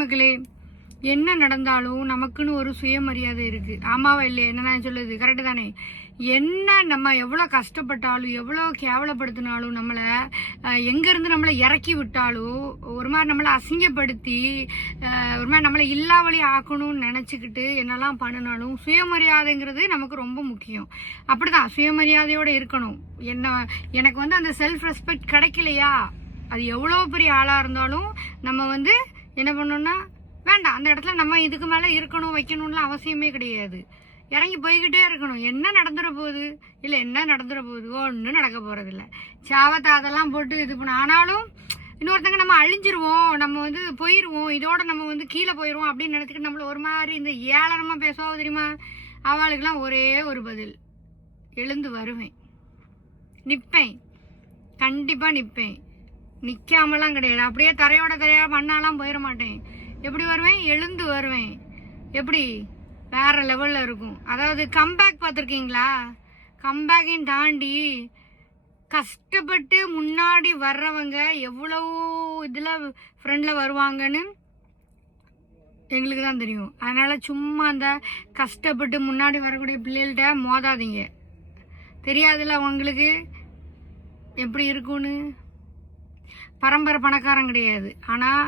மக்களே, என்ன நடந்தாலும் நமக்குன்னு ஒரு சுயமரியாதை இருக்கு. ஆமாவா இல்லையா? என்ன நான் சொல்லுது கரெக்டு தானே? என்ன நம்ம எவ்வளோ கஷ்டப்பட்டாலும் எவ்வளோ கேவலப்படுத்தினாலும் நம்மளை எங்கேருந்து நம்மளை இறக்கி விட்டாலும் ஒரு மாதிரி நம்மளை அசிங்கப்படுத்தி ஒரு மாதிரி நம்மளை இல்லா வழி ஆக்கணும்னு நினச்சிக்கிட்டு என்னெல்லாம் பண்ணினாலும் சுயமரியாதைங்கிறது நமக்கு ரொம்ப முக்கியம். அப்படிதான் சுயமரியாதையோடு இருக்கணும். எனக்கு அந்த செல்ஃப் ரெஸ்பெக்ட் கிடைக்கலையா, அது எவ்வளோ பெரிய ஆளாக இருந்தாலும் நம்ம என்ன பண்ணோம்னா வேண்டாம், அந்த இடத்துல நம்ம இதுக்கு மேலே இருக்கணும் வைக்கணும்லாம் அவசியமே கிடையாது. இறங்கி போய்கிட்டே இருக்கணும். என்ன நடந்துட போகுது, இல்லை என்ன நடந்துட போகுது, ஒன்றும் நடக்க போகிறதில்ல. சாவத்தை அதெல்லாம் போட்டு இது பண்ண ஆனாலும் இன்னொருத்தங்க நம்ம அழிஞ்சிருவோம், நம்ம போயிடுவோம், இதோட நம்ம கீழே போயிடுவோம் அப்படின்னு நினச்சிக்கிட்டு நம்மள ஒரு மாதிரி இந்த ஏளனமாக பேசுவோம் தெரியுமா? அவளுக்கெல்லாம் ஒரே ஒரு பதில், எழுந்து வருவேன், நிற்பேன், கண்டிப்பாக நிற்பேன். நிற்காமலாம் கிடையாது, அப்படியே தரையாக மண்ணாலாம் போயிட மாட்டேன். எப்படி வருவேன்? எழுந்து வருவேன். எப்படி வேற லெவலில் இருக்கும். அதாவது கம்பேக் பார்த்துருக்கீங்களா? கம்பேக்கையும் தாண்டி கஷ்டப்பட்டு முன்னாடி வர்றவங்க எவ்வளோ இதில் ஃப்ரெண்டில் வருவாங்கன்னு எங்களுக்கு தான் தெரியும். அதனால் சும்மா அந்த கஷ்டப்பட்டு முன்னாடி வரக்கூடிய பிள்ளைகள்கிட்ட மோதாதீங்க. தெரியாதுல்ல உங்களுக்கு எப்படி இருக்குன்னு. பரம்பரை பணக்காரன் கிடையாது, ஆனால்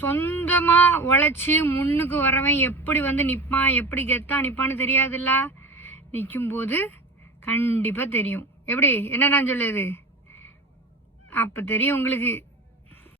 சொந்தமாக உழைச்சி முன்னுக்கு வரவன் எப்படி நிற்பான், எப்படி கெத்தா நிற்பான்னு தெரியாதுல்ல. நிற்கும்போது கண்டிப்பாக தெரியும். எப்படி என்ன நான் சொல்லுது அப்போ தெரியும் உங்களுக்கு.